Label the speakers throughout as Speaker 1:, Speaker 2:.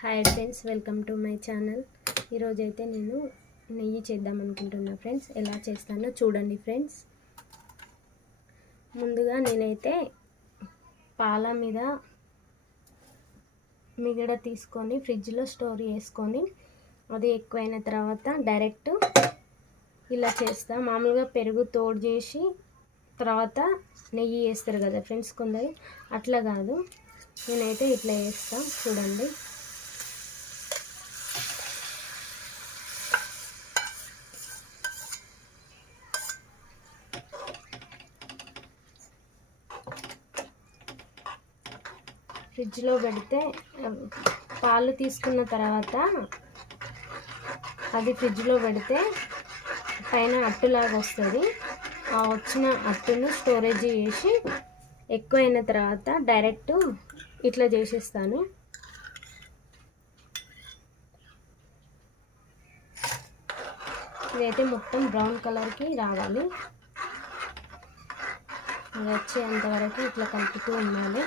Speaker 1: Hi friends welcome to my channel ఈరోజు అయితే నేను నెయ్యి చేద్దాం అనుకుంటున్నా ఫ్రెండ్స్ ఎలా చేస్తానో చూడండి ఫ్రెండ్స్ ముందుగా నేనైతే పాల మీద మిగడ తీసుకొని ఫ్రిడ్జ్లో స్టోర్ చేసుకొని అది ఎక్కువైన తర్వాత డైరెక్ట్ ఇలా చేస్తా. మామూలుగా పెరుగు తోడు చేసి తర్వాత నెయ్యి వేస్తారు కదా ఫ్రెండ్స్ కొందరు. అట్లా కాదు. నేనైతే ఇట్లా వేస్తా చూడండి. ఫ్రిడ్జ్లో పెడితే పాలు తీసుకున్న తర్వాత అది ఫ్రిడ్జ్లో పెడితే పైన అట్టులాగా వస్తుంది. ఆ వచ్చిన అట్టును స్టోరేజ్ చేసి ఎక్కువైన తర్వాత డైరెక్ట్ ఇట్లా చేసేస్తాను. ఇదైతే మొత్తం బ్రౌన్ కలర్కి రావాలి. అది ఇట్లా కలుపుతూ ఉండాలి.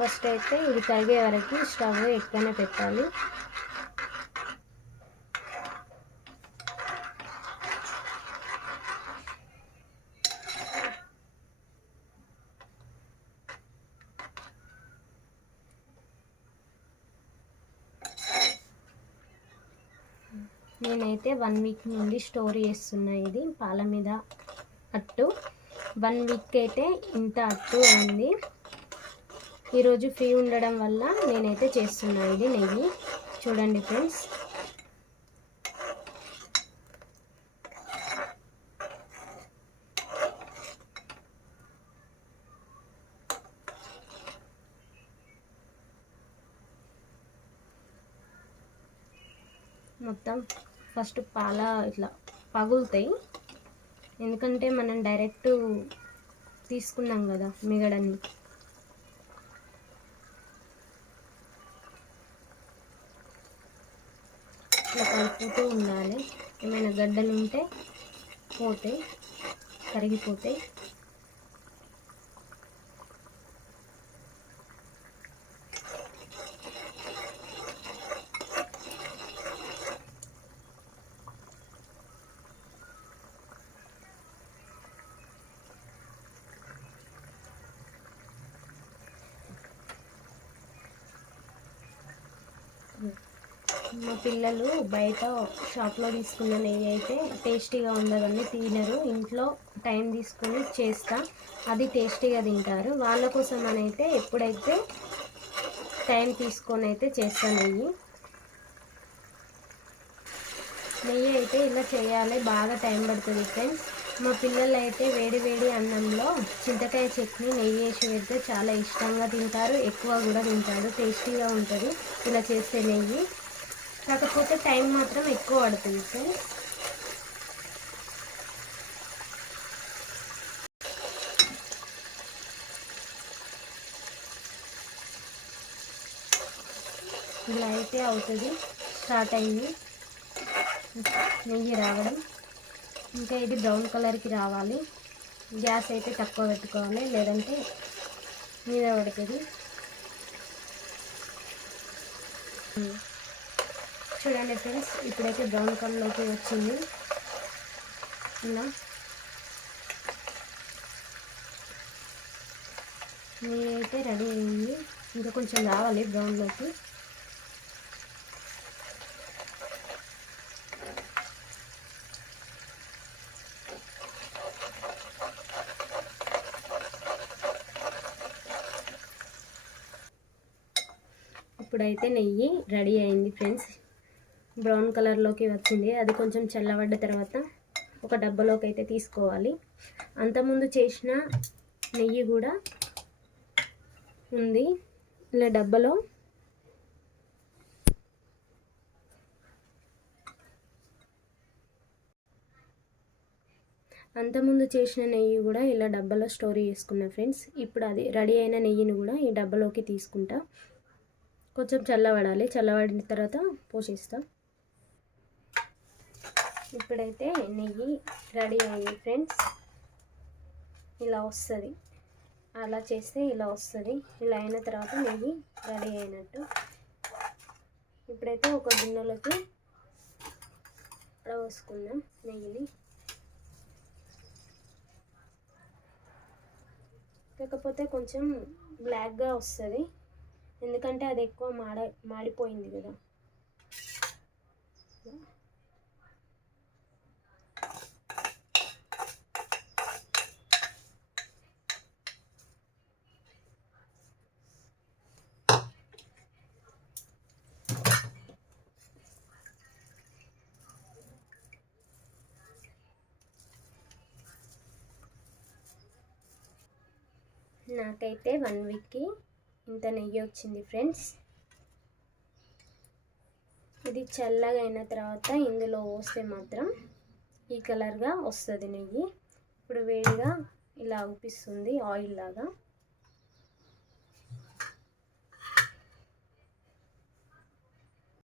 Speaker 1: ఫస్ట్ అయితే ఇది కరిగే వరకు స్టవ్ ఎక్కువనే పెట్టాలి. నేనైతే వన్ వీక్ నుండి స్టోర్ చేస్తున్నా ఇది పాల మీద అట్టు. వన్ వీక్ అయితే ఇంత అట్టు అయింది ఈరోజు ఫ్రీ ఉండడం వల్ల నేనైతే చేస్తున్నా ఇది నెయ్యి. చూడండి ఫ్రెండ్స్. మొత్తం ఫస్ట్ పాల ఇట్లా పగులుతాయి. ఎందుకంటే మనం డైరెక్ట్ తీసుకున్నాం కదా మిగడని ఇట్లా కలుపుతూ ఉండాలి? ఏమైనా గడ్డలు ఉంటే పోతాయి కరిగిపోతాయి మా పిల్లలు బయట షాప్లో తీసుకున్న నెయ్యి అయితే టేస్టీగా ఉండదని తినరు. ఇంట్లో టైం తీసుకొని చేస్తా. అది టేస్టీగా తింటారు. వాళ్ళ కోసం అని అయితే ఎప్పుడైతే టైం తీసుకొని అయితే చేస్తా నెయ్యి. నెయ్యి అయితే ఇలా చేయాలి. బాగా టైం పడుతుంది ఫ్రెండ్స్. మా పిల్లలు అయితే వేడి వేడి అన్నంలో చింతకాయ చట్నీ నెయ్యి వేసి పెడితే చాలా ఇష్టంగా తింటారు. ఎక్కువ కూడా తింటారు. టేస్టీగా ఉంటుంది. ఇలా చేస్తే నెయ్యి. కాకపోతే టైం మాత్రం ఎక్కువ పడుతుంది ఫ్రెండ్స్ ఇలా అయితే అవుతుంది స్టార్ట్ అయింది. నెయ్యి రావడం. ఇంకా ఇది బ్రౌన్ కలర్కి రావాలి. గ్యాస్ అయితే తక్కువ పెట్టుకోవాలి లేదంటే మీద పడుతుంది. చూడండి ఫ్రెండ్స్ ఇప్పుడైతే బ్రౌన్ కలర్లోకి వచ్చింది. ఇలా నేనైతే రెడీ అయింది ఇంకా కొంచెం రావాలి బ్రౌన్లోకి ఇప్పుడైతే నెయ్యి రెడీ అయింది ఫ్రెండ్స్ బ్రౌన్ కలర్లోకి వచ్చింది. అది కొంచెం చల్లబడ్డ తర్వాత ఒక డబ్బాలోకి అయితే తీసుకోవాలి. అంతకుముందు చేసిన నెయ్యి కూడా ఉంది. ఇలా డబ్బాలో అంతకుముందు చేసిన నెయ్యి కూడా ఇలా డబ్బాలో స్టోర్ చేసుకున్నా ఫ్రెండ్స్. ఇప్పుడు అది రెడీ అయిన నెయ్యిని కూడా ఈ డబ్బాలోకి తీసుకుంటా. కొంచెం చల్లబడాలి. చల్లబడిన తర్వాత పోసేస్తాం. ఇప్పుడైతే నెయ్యి రెడీ అయ్యి ఫ్రెండ్స్ ఇలా వస్తుంది. అలా చేస్తే ఇలా వస్తుంది. ఇలా అయిన తర్వాత నెయ్యి రెడీ అయినట్టు. ఇప్పుడైతే ఒక గిన్నెలోకి పోసుకుందాం నెయ్యిని. కాకపోతే కొంచెం బ్లాక్గా వస్తుంది. ఎందుకంటే అది ఎక్కువ మాడ మాడిపోయింది కదా. నాకైతే వన్ వీక్కి ఇంత నెయ్యి వచ్చింది ఫ్రెండ్స్. ఇది చల్లగా అయిన తర్వాత ఇందులో పోస్తే మాత్రం ఈ కలర్గా వస్తుంది నెయ్యి. ఇప్పుడు వేడిగా ఇలా అనిపిస్తుంది ఆయిల్ లాగా.